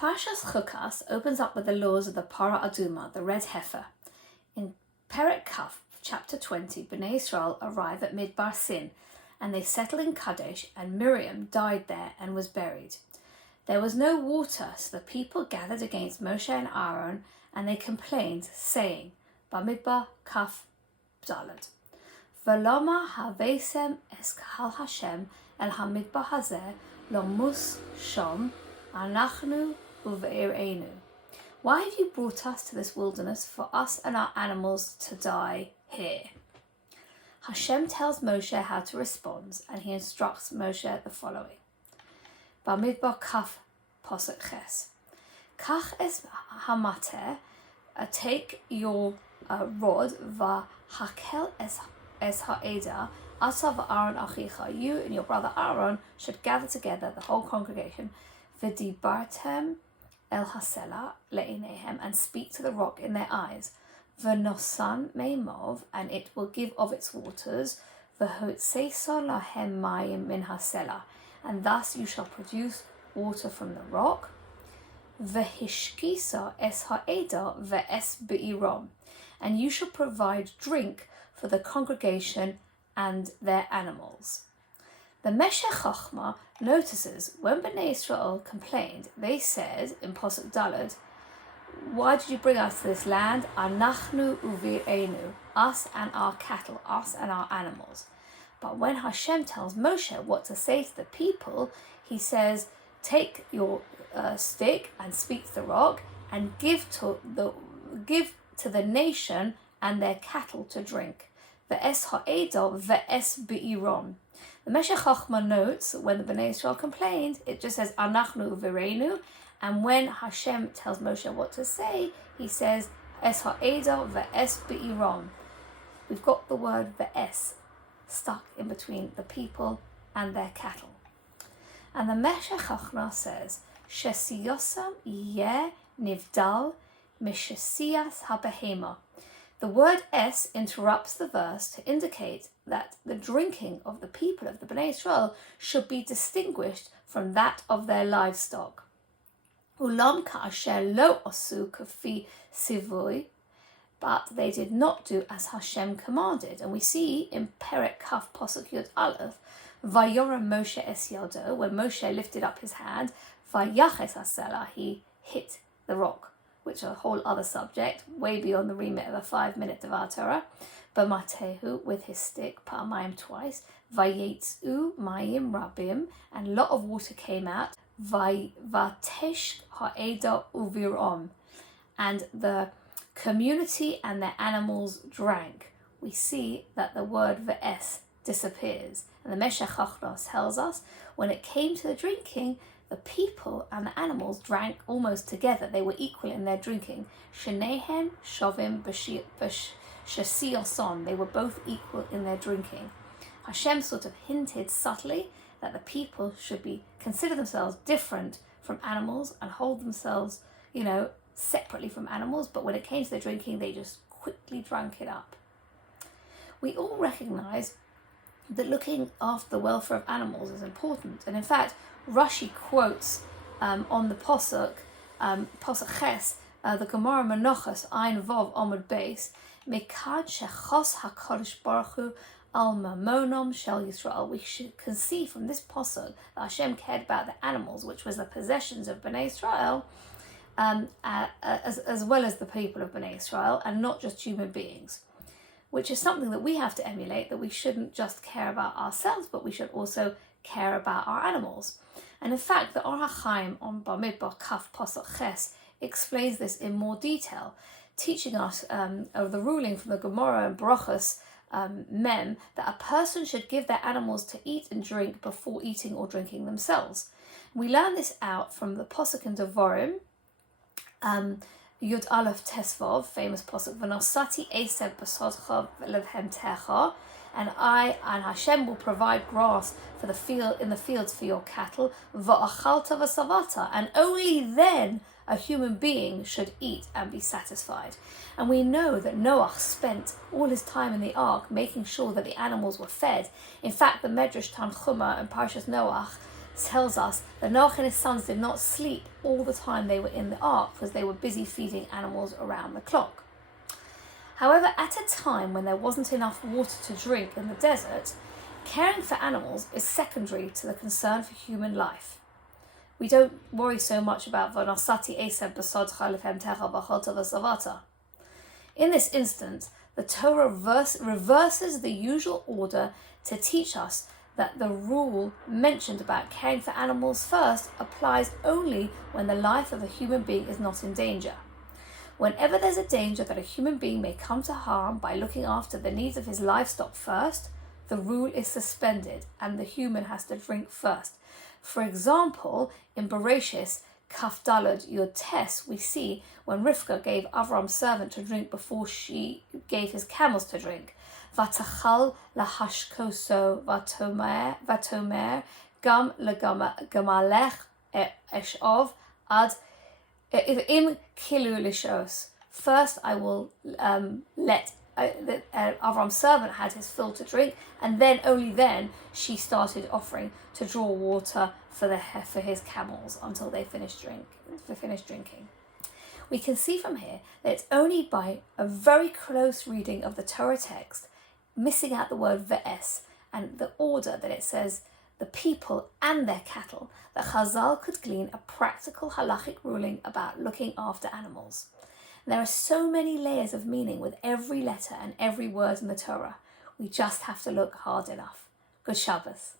Parshas Chukas opens up with the laws of the Parah Aduma, the red heifer. In Perek Kaf, chapter 20, Bnei Israel arrive at Midbar Sin, and they settle in Kadesh, and Miriam died there and was buried. There was no water, so the people gathered against Moshe and Aaron, and they complained, saying, Bamidbar Kaf Dalad, V'loma havesem es kahal Hashem el hamidbar hazeh lo mus shom anachnu uve'irenu. Why have you brought us to this wilderness for us and our animals to die here? Hashem tells Moshe how to respond, and he instructs Moshe the following. Bamidbar Kaf Posek Ches. Kach es hamater, take your rod, v'hakel es ha'eda, asa v'Aaron achicha. You and your brother Aaron should gather together, the whole congregation, v'dibartem el hasela le'inehem, and speak to the rock in their eyes. V'nosan meimov, and it will give of its waters. V'hotzeiso lahem mayim min hasela, and thus you shall produce water from the rock. V'hishkisa es ha'eda ve'es be'irom, and you shall provide drink for the congregation and their animals. The Meshech Chochmah notices when Bnei Israel complained, they said in Posuk Dalad, why did you bring us to this land? Anachnu uvi'enu, us and our cattle, us and our animals. But when Hashem tells Moshe what to say to the people, he says, take your stick and speak to the rock and give to the nation and their cattle to drink. Ve'es ha'eda ve'es be'irom. The Meshech Chochmah notes that when the Bnei Israel complained, it just says anachnu uvi'enu, and when Hashem tells Moshe what to say, he says es ha'eda ve'es be'irom. We've got the word ve'es stuck in between the people and their cattle. And the Meshech Chochmah says, Shesiyosam yeh nivdal mishesiyas habehema. The word es interrupts the verse to indicate that the drinking of the people of the Bnei Israel should be distinguished from that of their livestock. Ulam ka'asher lo osu kafi sivui, but they did not do as Hashem commanded. And we see in Perek Kaf Posuk Yud Aleph, Vayorem Moshe es yado, when Moshe lifted up his hand, Vayaches hasela, he hit the rock, which is a whole other subject, way beyond the remit of a 5-minute Devar Torah. B'matehu, with his stick, Pa'amayim twice, Vayetzu mayim rabim, and a lot of water came out, Vatesh ha'eda uvirom, and the community and their animals drank. We see that the word ve'es disappears. And the Meshech Chochmah tells us when it came to the drinking, the people and the animals drank almost together. They were equal in their drinking. Shenehen shovim b'shasiyoson. They were both equal in their drinking. Hashem sort of hinted subtly that the people should consider themselves different from animals and hold themselves, separately from animals. But when it came to their drinking, they just quickly drank it up. We all recognize that looking after the welfare of animals is important. And in fact, Rashi quotes on the Posuk Ches, the Gemara Menachos, Ein Vov Omud Beis, Mikad Shechos HaKadosh Baruch Hu Al Mamonom Shel Yisrael. We can see from this Posuk that Hashem cared about the animals, which was the possessions of Bnei Israel, as well as the people of Bnei Israel, and not just human beings, which is something that we have to emulate, that we shouldn't just care about ourselves, but we should also care about our animals. And in fact, the Or HaChaim on Bamidbar Kaf Posuk Ches explains this in more detail, teaching us of the ruling from the Gemara and Brachos Mem, that a person should give their animals to eat and drink before eating or drinking themselves. We learn this out from the Posuk in Devarim, Yud Aleph Tesvav, famous Posuk, V'nosati eseb b'sodcha v'levhemtecha, and Hashem will provide grass for the field in the fields for your cattle, v'achalta v'savata, and only then a human being should eat and be satisfied. And we know that Noach spent all his time in the ark making sure that the animals were fed. In fact, the Medrash Tanchuma and Parshas Noach tells us that Noach and his sons did not sleep all the time they were in the ark because they were busy feeding animals around the clock. However, at a time when there wasn't enough water to drink in the desert, caring for animals is secondary to the concern for human life. We don't worry so much about V'nosati esem b'sodcha lefemtecha v'cholta v'savata. In this instance, the Torah reverses the usual order to teach us that the rule mentioned about caring for animals first applies only when the life of a human being is not in danger. Whenever there's a danger that a human being may come to harm by looking after the needs of his livestock first, the rule is suspended and the human has to drink first. For example, in Bereshis, Kaf Dalad Yud Tes, we see when Rivka gave Avram's servant to drink before she gave his camels to drink. Vatachal lahashkoso vatomer gam legamalech eshov ad im kilu lishos. First I will let Avram's servant had his fill to drink, and then only then she started offering to draw water for his camels until they finished drinking. We can see from here that it's only by a very close reading of the Torah text, missing out the word ve'es, and the order that it says the people and their cattle, that Chazal could glean a practical halachic ruling about looking after animals. And there are so many layers of meaning with every letter and every word in the Torah. We just have to look hard enough. Good Shabbos.